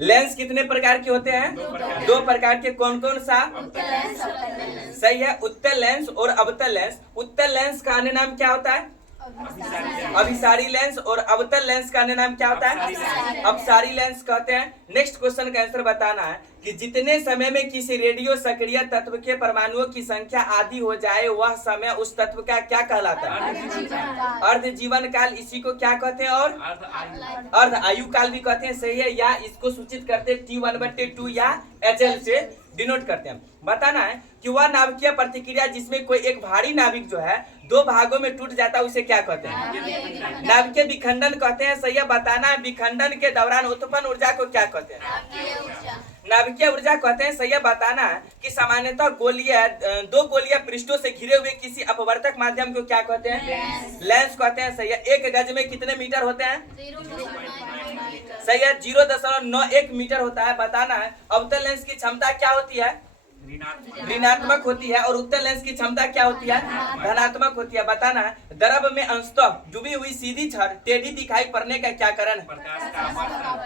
Lens कितने प्रकार के होते हैं? दो प्रकार के। कौन कौन सा? सही है, उत्तल लेंस और अवतल लेंस। उत्तल लेंस का अन्य नाम क्या होता है? अभिसारी लेंस। और अवतल लेंस का अन्य नाम क्या होता है? अपसारी लेंस कहते हैं। नेक्स्ट क्वेश्चन का आंसर बताना है कि जितने समय में किसी रेडियो सक्रिय तत्व के परमाणुओं की संख्या आधी हो जाए वह समय उस तत्व का क्या कहलाता है? अर्ध जीवन काल। इसी को क्या कहते हैं? और अर्ध आयु काल भी कहते हैं। सही है, या इसको सूचित करते हैं T1/2 या HL से डिनोट करते हैं। बताना है कि वह नाभिकीय प्रतिक्रिया जिसमें कोई एक भारी नाभिक जो है दो भागों में टूट जाता है उसे क्या कहते हैं? नाभिकीय विखंडन कहते हैं। सही है, बताना है विखंडन के दौरान उत्पन्न ऊर्जा को क्या कहते हैं? नाभिकीय ऊर्जा कहते हैं। सही है, बताना है कि सामान्यतः दो गोलीय पृष्ठों से घिरे हुए किसी अपवर्तक माध्यम को क्या कहते हैं? लेंस कहते हैं। सही है, एक गज में कितने मीटर होते हैं? सही है, 0.91 मीटर होता है। बताना है अवतल लेंस की क्षमता क्या होती है? ऋणात्मक होती है। और उत्तल लेंस की क्षमता क्या होती है? धनात्मक होती है। बताना है द्रव में अंशतः डूबी हुई सीधी छड़ टेढ़ी दिखाई पड़ने का क्या कारण है?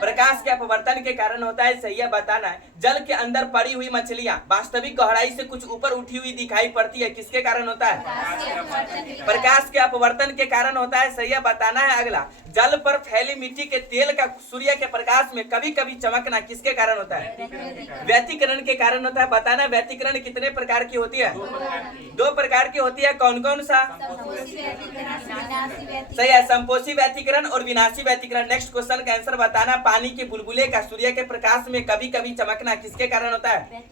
प्रकाश के अपवर्तन के कारण होता है। सही है, बताना है जल के अंदर पड़ी हुई मछलियां वास्तविक गहराई से कुछ ऊपर उठी हुई दिखाई पड़ती है, किसके कारण होता है? प्रकाश के अपवर्तन के कारण होता है। सही है, बताना है अगला जल पर फैली मिट्टी के तेल का सूर्य के प्रकाश में कभी कभी चमकना किसके कारण होता है? व्यतिकरण के कारण होता है। बताना व्यतिकरण कितने प्रकार की होती है? दो प्रकार की होती है। कौन कौन सा? सही है, संपोषी व्यतिकरण और विनाशी व्यतिकरण। नेक्स्ट क्वेश्चन का आंसर बताना पानी के बुलबुले का सूर्य के प्रकाश में कभी कभी चमकना किसके कारण होता है?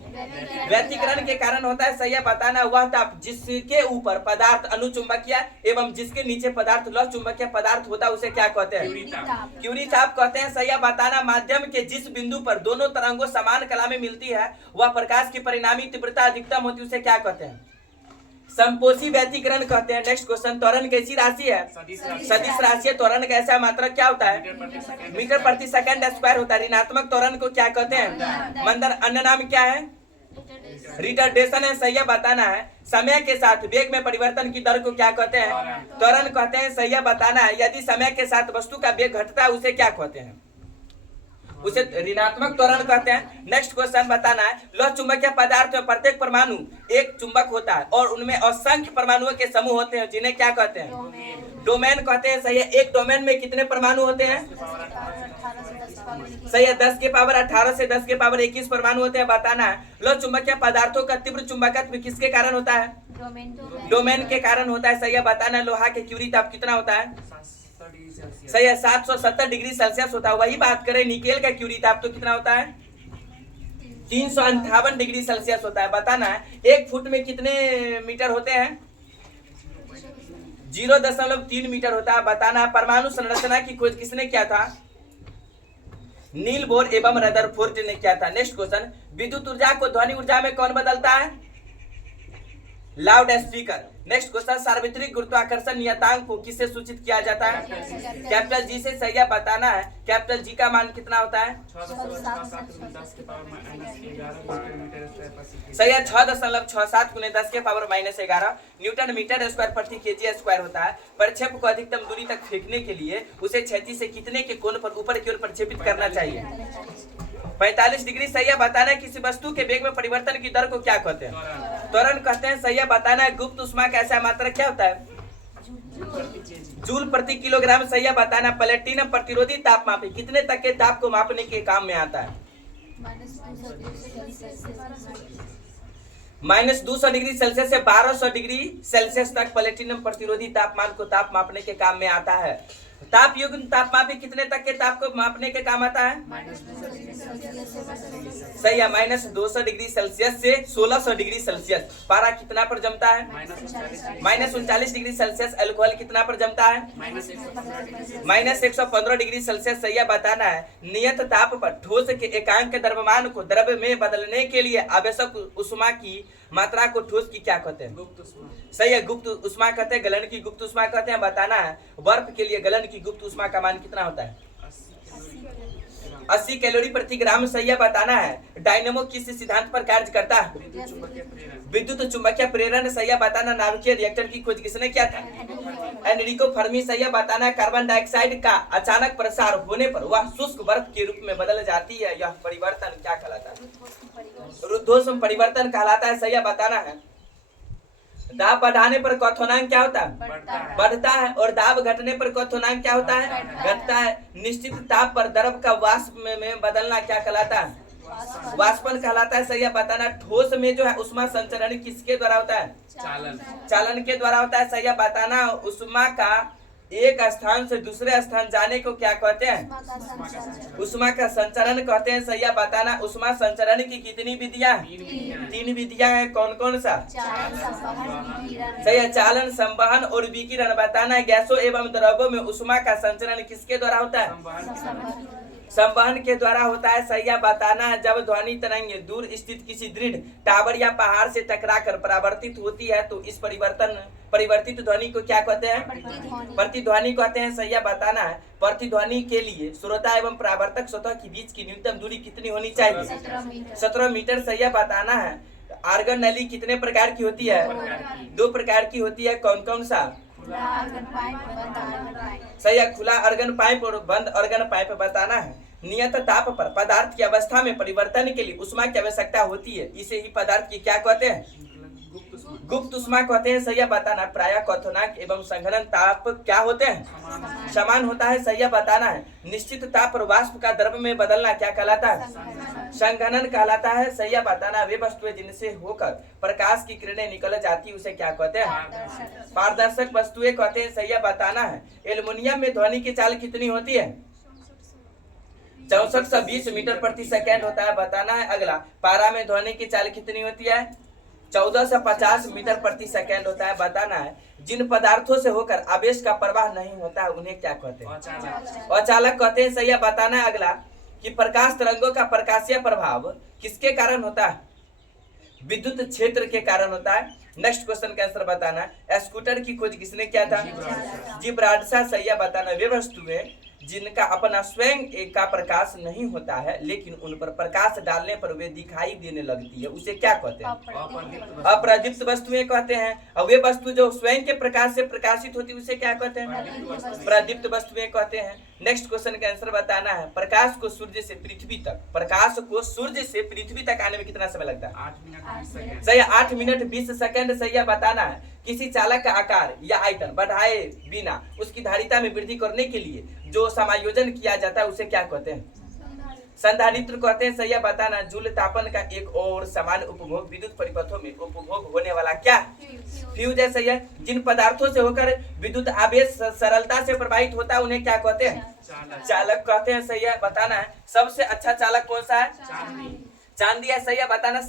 व्यतिकरण के कारण होता है। सही है, बताना वह ताप जिसके ऊपर पदार्थ अनुचुंबकीय एवं जिसके नीचे पदार्थ लचुंबकीय पदार्थ होता है उसे क्या कहते हैं? क्यूरी ताप कहते हैं। सही है, बताना माध्यम के जिस बिंदु पर दोनों तरंगों समान कला में मिलती है वह प्रकाश की परिणामी तीव्रता अधिकतम होती है उसे क्या कहते हैं? संपोषी व्यतिकरण कहते हैं। नेक्स्ट क्वेश्चन त्वरण कैसी राशि है? सदिश राशि है। त्वरण का ऐसा मात्रक क्या होता है? मीटर प्रति सेकंड स्क्वायर होता है। ऋणात्मक त्वरण को क्या कहते हैं? मंदन। अन्य नाम क्या है? रिटार्डेशन है। सही है, बताना है समय के साथ वेग में परिवर्तन की दर को क्या कहते हैं? त्वरण कहते हैं। सही है, बताना है यदि समय के साथ वस्तु का वेग घटता है उसे क्या कहते हैं? उसे ऋणात्मक त्वरण कहते हैं। नेक्स्ट क्वेश्चन बताना है लौह चुंबकीय पदार्थ में प्रत्येक परमाणु एक चुंबक होता है और उनमें असंख्य परमाणुओं के समूह होते हैं जिन्हें क्या कहते हैं? डोमेन कहते हैं। सही है, एक डोमेन में कितने परमाणु होते हैं? सही है, 10 के पावर 18 से 10 के पावर 21 परमाणु होते हैं। बताना है लौह चुंबकीय पदार्थों का तीव्र चुंबकत्व किसके कारण होता है? डोमेन के कारण होता है। सही है, बताना है लोहा के क्यूरी ताप कितना होता है? सही है, 770 डिग्री सेल्सियस होता है। वही बात करें निकेल का क्यूरी ताप तो कितना होता है? 358 डिग्री सेल्सियस होता है। बताना है 1 फुट में कितने मीटर होते हैं? 0.3 मीटर होता है। बताना है परमाणु संरचना की खोज किसने किया था? नील बोर एवं रदरफोर्ड ने किया था। नेक्स्ट क्वेश्चन विद्युत ऊर्जा को ध्वनि ऊर्जा में कौन बदलता है? Loud speaker. नेक्स्ट क्वेश्चन सार्वत्रिक गुरुत्वाकर्षण नियतांक को किससे सूचित किया जाता है? कैपिटल जी से। सही है, बताना है कैपिटल जी का मान कितना होता है? सही है, 6.67 × 10 के पावर -11 न्यूटन मीटर स्क्वायर प्रति केजी स्क्वायर होता है। प्रक्षेप को अधिकतम दूरी तक फेंकने के लिए उसे क्षैतिज से कितने के कोण पर ऊपर की ओर प्रक्षेपित करना चाहिए? 45 डिग्री। सही है, बताना है किसी वस्तु के वेग में परिवर्तन की दर को क्या कहते हैं? त्वरण कहते हैं। सही है, बताना है गुप्त उष्मा का ऐसा मात्रक क्या होता है? जूल प्रति किलोग्राम। सही है, बताना प्लेटिनम प्रतिरोधी तापमापी कितने तक के ताप को मापने के काम में आता है? -200 डिग्री सेल्सियस से 1200 डिग्री सेल्सियस तक प्लेटिनम प्रतिरोधी तापमान को ताप मापने के काम में आता है। ताप युग्म तापमापी कितने तक के ताप को मापने के काम आता है? सही है, -200 डिग्री सेल्सियस से 1600 डिग्री सेल्सियस। पारा कितना पर जमता है? -39 डिग्री सेल्सियस। अल्कोहल कितना पर जमता है? -115 डिग्री सेल्सियस। सही है, बताना है नियत ताप पर ठोस के एकांक द्रव्यमान को द्रव्य में बदलने के लिए आवश्यक उष्मा की मात्रा को ठोस की क्या कहते हैं? सही है, गुप्त उष्मा कहते हैं। गलन की गुप्त उष्मा कहते हैं। बताना है बर्फ के लिए गलन की गुप्त उष्मा का मान कितना होता है? 80 कैलोरी प्रति ग्राम। सही है, बताना है डायनेमो किस सिद्धांत पर कार्य करता है? विद्युत चुंबकीय प्रेरण। सही है, बताना नाभिकीय रिएक्टर की खोज किसने किया था? एनरिको फर्मी सही है बताना है कार्बन डाइऑक्साइड का अचानक प्रसार होने पर वह शुष्क बर्फ के रूप में बदल जाती है। यह परिवर्तन क्या कहलाता है? रुद्धोष्म परिवर्तन कहलाता है। सही है बताना है। दाब बढ़ाने पर क्वथनांक क्या होता है? बढ़ता है। और दाब घटने पर क्वथनांक क्या होता है? घटता है। निश्चित ताप पर द्रव का वाष्प में बदलना क्या कहलाता है? वाष्पन कहलाता है। सही है बताना। ठोस में जो है उष्मा संचरण किसके द्वारा होता है? चालन के द्वारा होता है। सही है बताना। उष्मा का एक स्थान से दूसरे स्थान जाने को क्या कहते हैं? उष्मा का संचरण कहते हैं। सही है बताना। उष्मा संचरण की कितनी विधियां? 3 विधियां हैं। कौन कौन सा? सही है। चालन, संवहन और विकिरण बताना है। गैसों एवं द्रव्यों में उष्मा का संचरण किसके द्वारा होता है? संवहन के द्वारा होता है। सही है बताना है। जब ध्वनि तरंगे दूर स्थित किसी दृढ़ टावर या पहाड़ से टकराकर परावर्तित होती है तो इस परिवर्तित ध्वनि को क्या कहते हैं? प्रतिध्वनि कहते हैं। सही है बताना है। प्रतिध्वनि के लिए श्रोता एवं परावर्तक सतह के बीच की न्यूनतम दूरी कितनी होनी चाहिए? 17 मीटर। सही है बताना है। आर्गन नली कितने प्रकार की होती है? 2 प्रकार की होती है। कौन कौन सा? सही है। खुला अर्गन पाइप और बंद अर्गन पाइप बताना है। नियत ताप पर पदार्थ की अवस्था में परिवर्तन के लिए उष्मा की आवश्यकता होती है। इसे ही पदार्थ की क्या कहते हैं? गुप्त उष्मा कहते हैं। सही है बताना। प्रायः क्वथनांक एवं संघनन ताप क्या होते हैं? समान होता है। सही है बताना है। निश्चित ताप पर वाष्प का द्रव में बदलना क्या कहलाता है? संघनन कहलाता है। सही है बताना। वे वस्तुएं जिनसे होकर प्रकाश की किरणें निकल जाती उसे क्या कहते हैं? पारदर्शक वस्तुएं कहते हैं। सही है बताना है। एल्युमिनियम में ध्वनि की चाल कितनी होती है? 6420 मीटर प्रति सेकेंड होता है बताना है। अगला, पारा में ध्वनि की चाल कितनी होती है? 1450 मीटर प्रति सेकेंड होता है बताना है। जिन पदार्थों से होकर आवेश का प्रवाह नहीं होता है उन्हें क्या कहते हैं? अचालक कहते हैं। सही है बताना है। अगला, कि प्रकाश तरंगों का प्रकाशीय प्रभाव किसके कारण होता है? विद्युत क्षेत्र के कारण होता है। नेक्स्ट क्वेश्चन का आंसर बताना है। स्कूटर की खोज किसने किया था? जिब्राल्टर। सही है बताना। वे वस्तुएं जिनका अपना स्वयं का प्रकाश नहीं होता है लेकिन उन पर प्रकाश डालने पर वे दिखाई देने लगती है उसे क्या कहते हैं? अप्रदीप्त वस्तुएं कहते हैं। और वे वस्तु जो स्वयं के प्रकाश से प्रकाशित होती है उसे क्या कहते हैं? प्रदीप्त वस्तुएं कहते हैं। नेक्स्ट क्वेश्चन का आंसर बताना है। प्रकाश को सूर्य से पृथ्वी तक आने में कितना समय लगता है? 8 मिनट 20 सेकंड। सही है। 8 मिनट 20 सेकंड। सही है बताना है। किसी चालक का आकार या आयतन बढ़ाए बिना उसकी धारिता में वृद्धि करने के लिए जो समायोजन किया जाता है उसे क्या कहते हैं? संधारित्र कहते हैं। सही है बताना। जूल तापन का एक और समान उपभोग विद्युत परिपथों में उपभोग होने वाला क्या? फ्यूज है। सही है। जिन पदार्थों से होकर विद्युत आवेश सरलता से प्रवाहित होता है उन्हें क्या कहते हैं? चालक कहते हैं। सही है बताना है। सबसे अच्छा चालक कौन सा है? चांदी है। सही है बताना।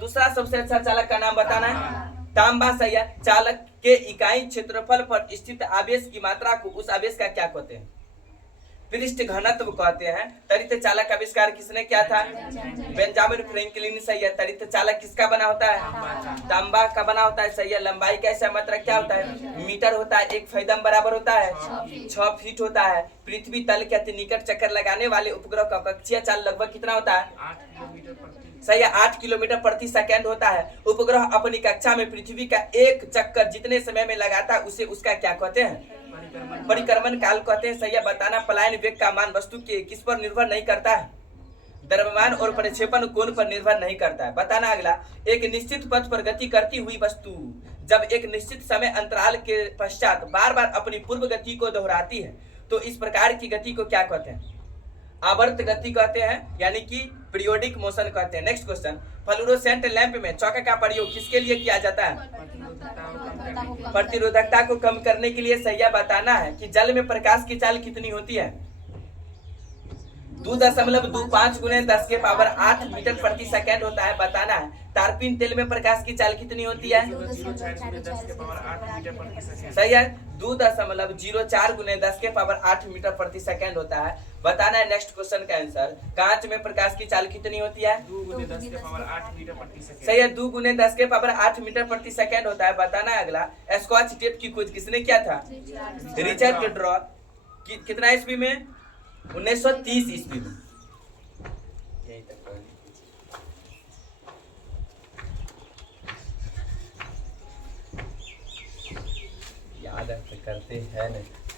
दूसरा सबसे अच्छा चालक का नाम बताना है। तांबा। सही है। चालक के इकाई क्षेत्रफल पर स्थित आवेश की मात्रा को उस आवेश का क्या कहते हैं? पृष्ठ घनत्व कहते हैं। त्वरित चालक का आविष्कार किसने किया था? Benjamin Franklin. सही है। त्वरित चालक किसका बना होता है? तांबा का बना होता है। सही है। लंबाई का ऐसा मात्रक क्या होता है? मीटर होता है। 1 फैदम बराबर होता है 6 फीट होता है। पृथ्वी तल के अति निकट चक्कर लगाने वाले उपग्रह का कक्षीय चाल लगभग कितना होता है? 8 किलोमीटर प्रति। सही है। 8 किलोमीटर प्रति सेकेंड होता है। उपग्रह अपनी कक्षा में पृथ्वी का एक चक्कर जितने समय में लगाता है उसे उसका क्या कहते हैं? परिक्रमण काल कहते हैं। सही है बताना। पलायन वेग का मान वस्तु के किस पर निर्भर नहीं करता है? द्रव्यमान और प्रक्षेपण कोण पर निर्भर नहीं करता है बताना। अगला, एक निश्चित पथ पर गति करती हुई वस्तु जब एक निश्चित समय अंतराल के पश्चात बार बार अपनी पूर्व गति को दोहराती है तो इस प्रकार की गति को क्या कहते हैं? आवर्त गति कहते हैं, यानी कि पीरियोडिक मोशन कहते हैं। नेक्स्ट क्वेश्चन, फ्लोरोसेंट लैंप में चौके का प्रयोग किसके लिए किया जाता है? प्रतिरोधकता को कम करने के लिए। सही बताना है कि जल में प्रकाश की चाल कितनी होती है? 2.25 गुने 10 के पावर 8 मीटर प्रति सेकेंड होता है बताना है। तारपीन तेल में प्रकाश की चाल कितनी होती है? 0.04 सही है। 2.04 गुने 10 के पावर 8 मीटर प्रति सेकेंड होता है बताना है। नेक्स्ट क्वेश्चन का आंसर, कांच में प्रकाश की चाल कितनी होती है? 2 गुने 10 के पावर 8 मीटर प्रति सेकेंड। सही है। 2 गुने 10 के पावर 8 मीटर प्रति सेकेंड होता है बताना है। अगला, स्कॉच टेप की खोज किसने किया था? Richard draw. कितना ईस्वी में? 1930 ईस्वी में। यही तक याद करते हैं नहीं।